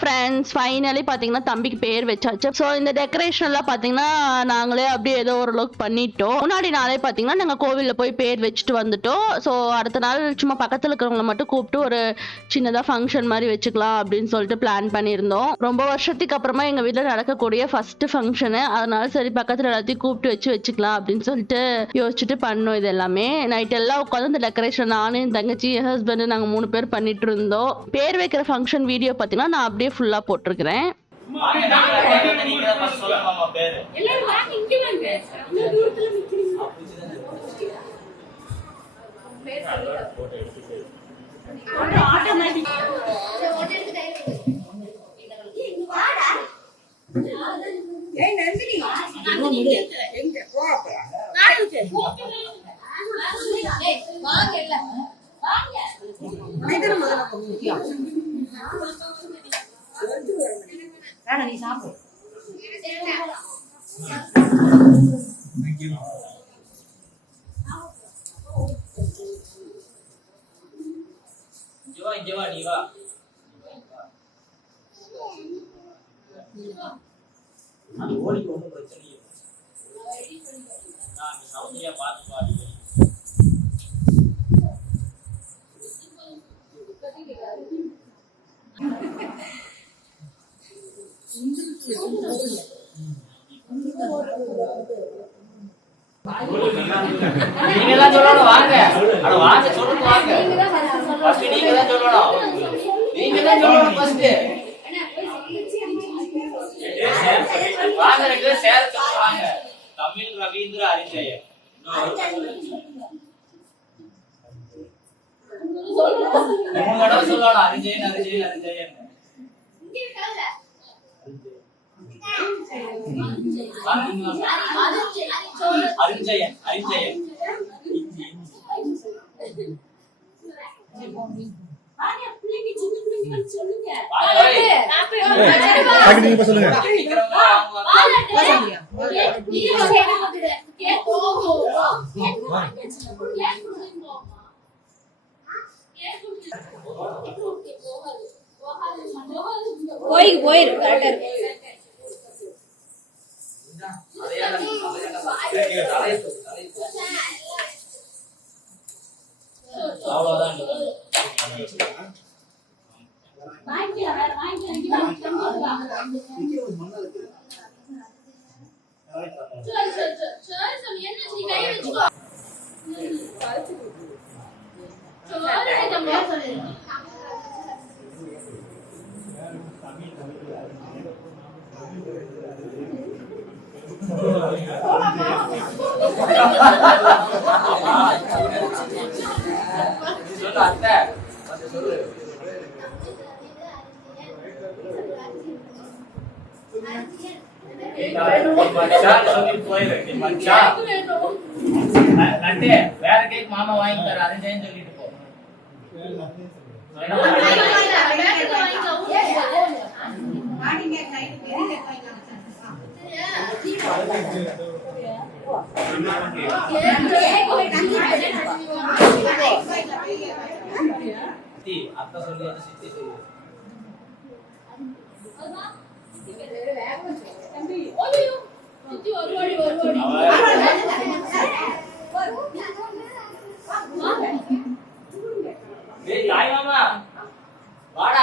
Friends, finally பார்த்தீங்கன்னா தம்பிக்கு பேர் வச்சாச்சு. ஸோ இந்த டெக்கரேஷன்லாம் பார்த்தீங்கன்னா நாங்களே அப்படியே ஏதோ ஓரளவுக்கு பண்ணிட்டோம். முன்னாடி நாளே பார்த்தீங்கன்னா நாங்கள் கோவிலில் போய் பேர் வச்சுட்டு வந்துட்டோம். ஸோ அடுத்த நாள் சும்மா பக்கத்தில் இருக்கிறவங்களை மட்டும் கூப்பிட்டு ஒரு சின்னதாக ஃபங்க்ஷன் மாதிரி வச்சுக்கலாம் அப்படின்னு சொல்லிட்டு பிளான் பண்ணியிருந்தோம். ரொம்ப வருஷத்துக்கு அப்புறமா எங்கள் வீட்டில் நடக்கக்கூடிய ஃபர்ஸ்ட் ஃபங்க்ஷனு. அதனால சரி பக்கத்தில் எல்லாத்தையும் கூப்பிட்டு வச்சுக்கலாம் அப்படின்னு சொல்லிட்டு யோசிச்சுட்டு பண்ணோம். இது எல்லாமே நைட் எல்லாம் உட்காந்து இந்த டெக்கரேஷன் நானும் என் தங்கச்சி என் ஹஸ்பண்ட் நாங்கள் 3 பேர் பண்ணிட்டு இருந்தோம். பேர் வைக்கிற ஃபங்க்ஷன் வீடியோ பார்த்தீங்கன்னா நான் அப்படியே ஃபுல்லா போட்டிருக்கிறேன். நீ சாப்பிடு. ஓடிக்கு ஒன்றும் பிரச்சனை இல்லை. நான் சவுதியா பார்த்து பாருங்க. நீங்க தான் சொல்லணும் வாங்க. அட வாங்க சொல்லுங்க வாங்க. ஃபர்ஸ்ட் நீங்க தான் சொல்லணும். நீங்க தான் சொல்லணும் ஃபர்ஸ்ட். வாங்க ரெண்டு பேரும் சேர சொல்லுவாங்க. தமிழ் ரவீந்திர அரிஞ்சயன். மூணு தடவை சொல்லணும் அரிஞ்சயன் அரிஞ்சயன் அரிஞ்சயன். அரிஞ்சயன் அரிஞ்சயன். நீங்க சொல்லுங்க. போயிரு கரெக்டா அவ்வளவுதான். அத்தை சொல்லு. வேற கேக் மாமா வாங்கி தர அரிஞ்சயன் சொல்லிட்டு போ. அத்தை சொல்லி சித்தி சொல்லி தாய் மாமா வாடா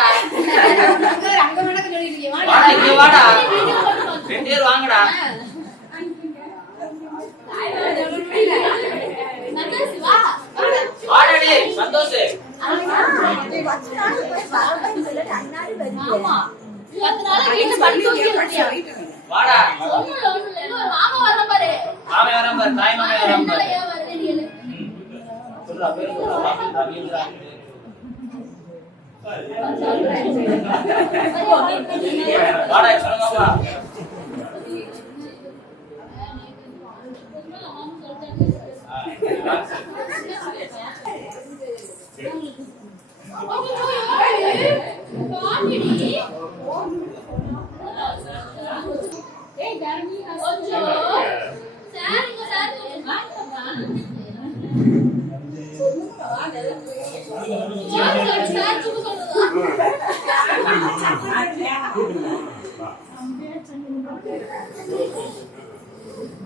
இங்க வாடா ரெண்டு பேர் வாங்கடா. வாடா சந்தோஷ் வாடா. மாமா வராம பாரு தாய் மாமா வராம பாரு. சொல்றா பேர் சொல்றா ரவீந்திரா. வாடா சொல்லுங்கப்பா.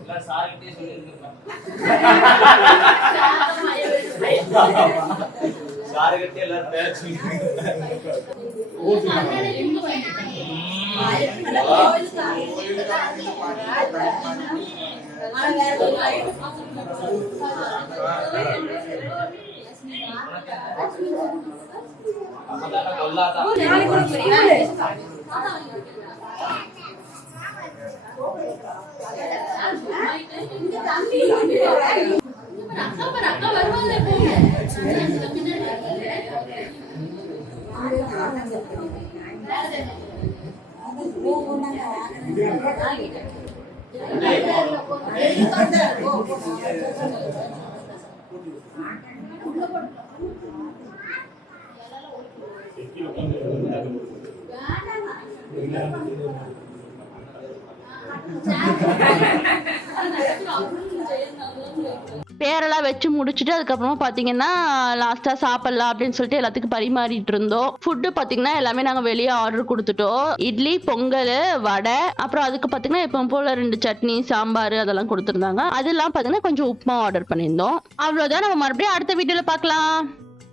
இல்ல சார்கிட்டே சொல்லிருக்கேன். சார்கிட்டே எல்லாரும் பேர் பேரெல்லாம் வச்சு முடிச்சுட்டு அதுக்கப்புறமா பாத்தீங்கன்னா லாஸ்டா சாப்பிடலாம் அப்படின்னு சொல்லிட்டு எல்லாத்துக்கும் பரிமாறிட்டு இருந்தோம். ஃபுட்டு பாத்தீங்கன்னா எல்லாமே நாங்க வெளியே ஆர்டர் கொடுத்துட்டோம். இட்லி, பொங்கல், வடை, அப்புறம் அதுக்கு பாத்தீங்கன்னா எப்பவும் போல 2 சட்னி, சாம்பார் அதெல்லாம் கொடுத்துருந்தாங்க. அதெல்லாம் பாத்தீங்கன்னா கொஞ்சம் உப்புமா ஆர்டர் பண்ணியிருந்தோம். அவ்வளவுதான். நம்ம மறுபடியும் அடுத்த வீடியோல பார்க்கலாம்.